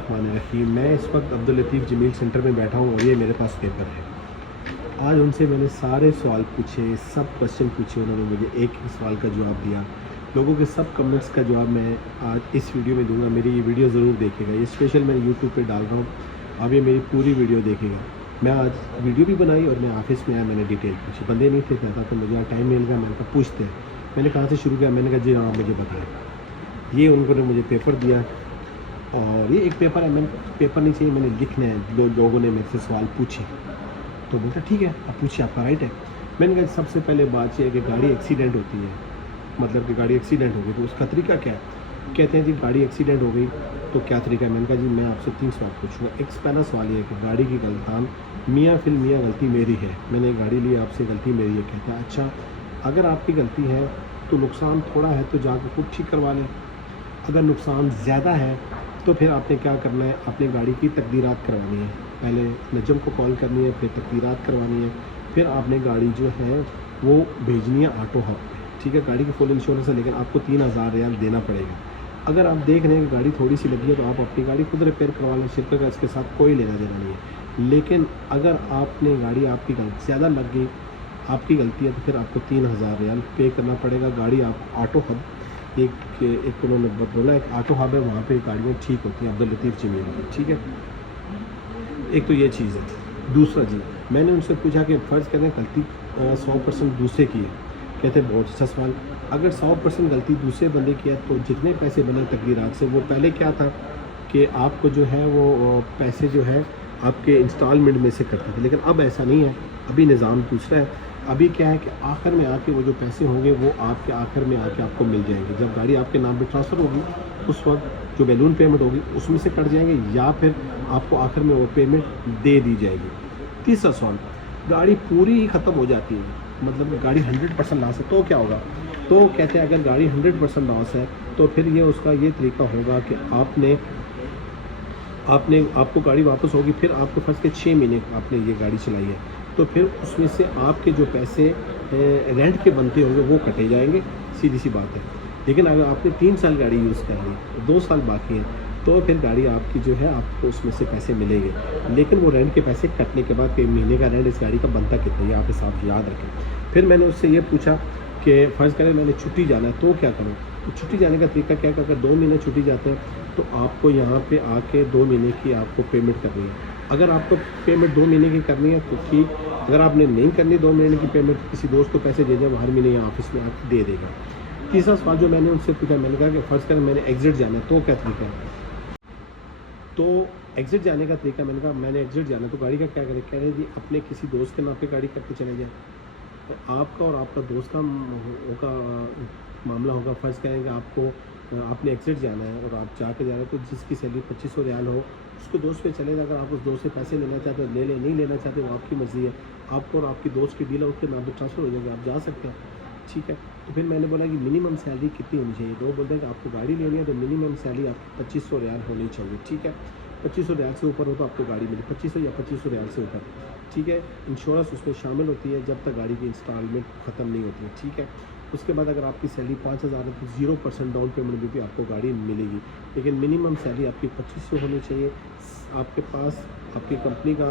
बिस्मिल्लाहिर्रहमानिर्रहीम। मैं इस वक्त अब्दुल लतीफ़ जमील सेंटर में बैठा हूँ और ये मेरे पास पेपर है। आज उनसे मैंने सारे सवाल पूछे, सब क्वेश्चन पूछे, उन्होंने मुझे एक ही सवाल का जवाब दिया। लोगों के सब कमेंट्स का जवाब मैं आज इस वीडियो में दूंगा। मेरी ये वीडियो ज़रूर देखेगा, ये स्पेशल मैं यूट्यूब पे डाल रहा हूँ। अब ये मेरी पूरी वीडियो देखेगा। मैं आज वीडियो भी बनाई और मैं ऑफिस में आया, मैंने डिटेल पूछी। बंदे नहीं थे, कहता तो मुझे टाइम मिल गया, मैंने कहा पूछते हैं। मैंने कहाँ से शुरू किया, मैंने कहा जी हाँ मुझे बताएं। ये उन्होंने मुझे पेपर दिया और ये एक पेपर है, मैंने पेपर नहीं चाहिए, मैंने लिखना है। लोगों ने मेरे से सवाल पूछे तो बोलता ठीक है आप पूछिए, आपका राइट है। मैंने कहा सबसे पहले बात यह है कि गाड़ी एक्सीडेंट होती है, मतलब कि गाड़ी एक्सीडेंट हो गई तो उसका तरीका क्या है। कहते हैं जी गाड़ी एक्सीडेंट हो गई तो क्या तरीका है। मैंने कहा जी मैं आपसे 3 सवाल पूछूंगा। एक पहला सवाल ये है कि गाड़ी की गलतान मियाँ फिल मियाँ गलती मेरी है, मैंने गाड़ी ली आपसे, गलती मेरी है। कहते हैं अच्छा अगर आपकी गलती है तो नुकसान थोड़ा है तो जाकर खुद ठीक करवा लें, अगर नुकसान ज़्यादा है तो फिर आपने क्या करना है, अपनी गाड़ी की तकदीरात करवानी है। पहले नजम को कॉल करनी है, फिर तकदीरात करवानी है, फिर आपने गाड़ी जो है वो भेजनी है ऑटो हब पे। ठीक है, गाड़ी की फुल इंश्योरेंस है लेकिन आपको 3000 रियाल देना पड़ेगा। अगर आप देख रहे हैं कि गाड़ी थोड़ी सी लगी है तो आप अपनी गाड़ी खुद रिपेयर करवा लें, शिरकत का इसके साथ कोई लेना देना नहीं है। लेकिन अगर आपने गाड़ी आपकी ज़्यादा लग गई, आपकी गलती है, तो फिर आपको 3000 रियाल पे करना पड़ेगा। गाड़ी आप ऑटो हब एक उन्होंने बोला एक ऑटो हब है, वहाँ पे गाड़ियाँ ठीक होती हैं अब्दुल लतीफ़ जमील की। ठीक है, एक तो ये चीज़ है। दूसरा जी मैंने उनसे पूछा कि फ़र्ज़ करें गलती 100% दूसरे की है। कहते बहुत अच्छा सवाल। अगर 100% गलती दूसरे बंदे की है तो जितने पैसे बने तकदीरात से, वो पहले क्या था कि आपको जो है वो पैसे जो है आपके इंस्टॉलमेंट में से करते थे, लेकिन अब ऐसा नहीं है। अभी निज़ाम दूसरा है। अभी क्या है कि आखिर में आके वो जो पैसे होंगे वो आपके आखिर में आके आपको मिल जाएंगे। जब गाड़ी आपके नाम पे ट्रांसफ़र होगी उस वक्त जो बैलून पेमेंट होगी उसमें से कट जाएंगे, या फिर आपको आखिर में वो पेमेंट दे दी जाएगी। तीसरा सवाल, गाड़ी पूरी ही ख़त्म हो जाती है, मतलब गाड़ी 100% लॉस है तो क्या होगा। तो कहते हैं अगर गाड़ी 100% लॉस है तो फिर ये उसका ये तरीका होगा कि आपको गाड़ी वापस होगी, फिर आपको फर्स्ट के 6 महीने आपने ये गाड़ी चलाई है तो फिर उसमें से आपके जो पैसे रेंट के बनते होंगे वो कटे जाएंगे, सीधी सी बात है। लेकिन अगर आपने 3 साल गाड़ी यूज़ कर ली, 2 साल बाकी हैं, तो फिर गाड़ी आपकी जो है आपको उसमें से पैसे मिलेंगे, लेकिन वो रेंट के पैसे कटने के बाद कि महीने का रेंट इस गाड़ी का बनता कितना है, आप हिसाब याद रखें। फिर मैंने उससे ये पूछा कि फ़र्ज़ करें मैंने छुट्टी जाना है तो क्या करूँ। तो छुट्टी जाने का तरीका क्या है, अगर 2 महीने छुट्टी जाते हैं तो आपको यहाँ पे आके 2 महीने की आपको पेमेंट करनी है। अगर आपको पेमेंट 2 महीने की करनी है तो ठीक, अगर आपने नहीं करनी 2 महीने की पेमेंट, किसी दोस्त को पैसे दे दें, वो हर महीने यहाँ ऑफिस में आके दे देगा। तीसरा सवाल जो मैंने उनसे पूछा, मैंने कहा कि फ़र्ज़ करें मैंने एग्ज़िट जाना है तो क्या तरीका है। तो एग्ज़िट जाने का तरीका, मैंने कहा मैंने एग्ज़िट जाना है तो गाड़ी का क्या करें। कह रहे जी अपने किसी दोस्त के नाम पे गाड़ी करके चले जाएँ। तो आपका और आपका दोस्त का मामला होगा। फ़र्ज़ करेंगे आपको आपने एग्ज़िट जाना है और आप जाके जा रहे हो तो जिसकी सैलरी 2500 रियाल हो उसको दोस्त पे चलेगा। अगर आप उस दोस्त से पैसे लेना चाहते हो ले लें, नहीं लेना चाहते वो आपकी मर्ज़ी है। आपको और आपकी दोस्त की डील है, उसके नाम पे ट्रांसफ़र हो जाएगा, आप जा सकते हैं। ठीक है, तो फिर मैंने बोला कि मिनिमम सैलरी कितनी होनी चाहिए। तो वो बोलते हैं कि आपको गाड़ी लेनी है तो मिनिमम सैलरी आपकी 2500 रियाल होनी चाहिए। ठीक है, 2500 रियाल से ऊपर हो तो आपको गाड़ी मिले, 2500 या 2500 रियाल से ऊपर। ठीक है, इंश्योरेंस उसमें शामिल होती है जब तक गाड़ी की इंस्टॉलमेंट ख़त्म नहीं होती है। ठीक है, उसके बाद अगर आपकी सैलरी 5000 है तो 0% डाउन पेमेंट में भी आपको गाड़ी मिलेगी, लेकिन मिनिमम सैलरी आपकी 2500 होनी चाहिए। आपके पास आपकी कंपनी का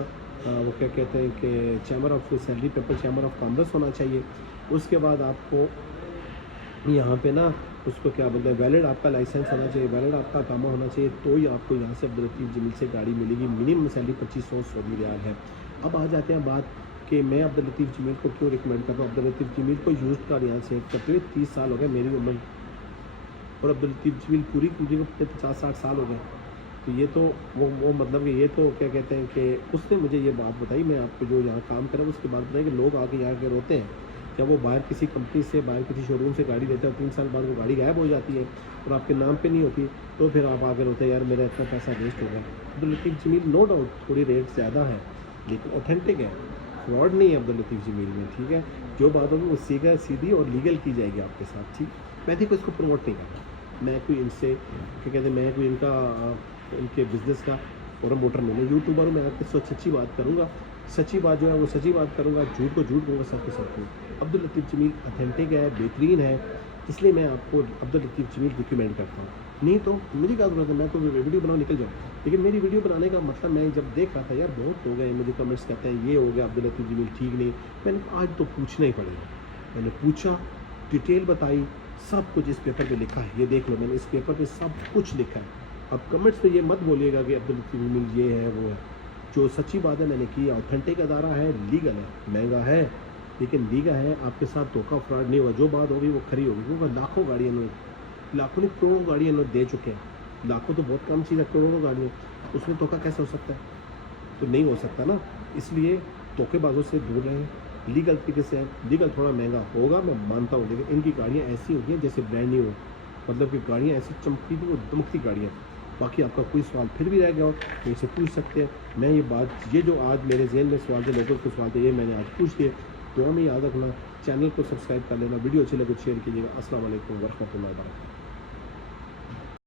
वो क्या कहते हैं कि chamber of salary paper, chamber of commerce होना चाहिए। उसके बाद आपको यहाँ पे ना उसको क्या बोलते हैं, वैलिड आपका लाइसेंस होना चाहिए, वैलिड आपका कामा होना चाहिए, तो ही आपको यहाँ से अब्दुल लतीफ़ जमील से गाड़ी मिलेगी। मिनिमम सैलरी 2500 सऊदी रियाल है। अब आ जाते हैं बात कि मैं अब्दुल लतीफ़ जमील को क्यों रिकमेंड कर रहा हूँ। अब्दुल लतीफ़ जमील को यूज्ड कार यहाँ से करते हुए 30 साल हो गए मेरी उम्र, और अब्दुल लतीफ़ जमील पूरी को 50-60 साल हो गए। तो ये तो वो मतलब कि ये तो क्या कहते हैं कि उसने मुझे ये बात बताई। मैं आपको जो यहाँ काम कर रहा हूँ उसके बाद बताया कि लोग आके यहाँ के रोते हैं जब वो बाहर किसी कंपनी से, बाहर किसी शोरूम से गाड़ी लेते हैं, 3 साल बाद वो गाड़ी गायब हो जाती है और आपके नाम पे नहीं होती, तो फिर आप आगे रोते हैं यार मेरा इतना पैसा वेस्ट हो गया। अब्दुल लतीफ़ जमील नो डाउट थोड़ी रेट ज़्यादा है लेकिन ऑथेंटिक है, फ्रॉड नहीं है अब्दुल लतीफ़ जमील में। ठीक है, जो बात होगी वो सीधी और लीगल की जाएगी आपके साथ। ठीक, मैं देखो इसको प्रमोट नहीं करता, मैं कोई इनसे क्या कहते हैं, मैं कोई इनके बिज़नेस का प्रमोटर नहीं, मैं यूट्यूबर हूँ। मैं आपके सच्ची बात करूँगा, सच्ची बात जो है वो सच्ची बात करूँगा, झूठ को झूठ कहूँगा, सच को सच कहूँगा। अब्दुल लतीफ़ जमील ऑथेंटिक है, बेहतरीन है, इसलिए मैं आपको अब्दुल लतीफ़ जमील रिकमेंड करता हूँ। नहीं तो मेरी क्या ज़रूरत है, मैं तो वीडियो बनाऊँ निकल जाऊँ। लेकिन मेरी वीडियो बनाने का मतलब मैं जब देख रहा था यार बहुत हो गए, मुझे कमेंट्स कहते हैं ये हो गया अब्दुल लतीफ़ जमील ठीक नहीं। मैंने कहा आज तो पूछना ही पड़ेगा। मैंने पूछा, डिटेल बताई, सब कुछ इस पेपर पे लिखा है, ये देख लो मैंने इस पेपर पे सब कुछ लिखा है। अब कमेंट्स पे ये मत बोलिएगा कि अब्दुल लतीफ़ जमील ये है वो है। जो सच्ची बात है मैंने की, ऑथेंटिक अदारा है, लीगल है, महंगा है लेकिन लीगल है, आपके साथ धोखा फ्रॉड नहीं हुआ। जो बात होगी वो खरी होगी, क्योंकि लाखों गाड़ियाँ लाखों नहीं करोड़ों गाड़ियाँ लोग दे चुके हैं। लाखों तो बहुत कम चीज़ है, करोड़ों गाड़ियाँ, उसमें धोखा कैसे हो सकता है? तो नहीं हो सकता ना। इसलिए धोखेबाजों से दूर रहें, लीगल तरीके से आएँ। लीगल थोड़ा महंगा होगा मैं मानता हूँ, लेकिन इनकी गाड़ियाँ ऐसी होती हैं जैसे ब्रांड न्यू हो, मतलब कि गाड़ियाँ ऐसी चमकती थी वो दमकती गाड़ियाँ। बाकी आपका कोई सवाल फिर भी रह गया हो तो इसे पूछ सकते हैं। मैं ये जो आज मेरे ज़हन में सवाल थे, लोगों के सवाल थे, ये मैंने आज पूछ दिए। दुआ में याद रखना, चैनल को सब्सक्राइब कर लेना, वीडियो अच्छी लगे तो शेयर कीजिएगा। अस्सलाम वालेकुम वरहमतुल्लाहि वबरकातुहू।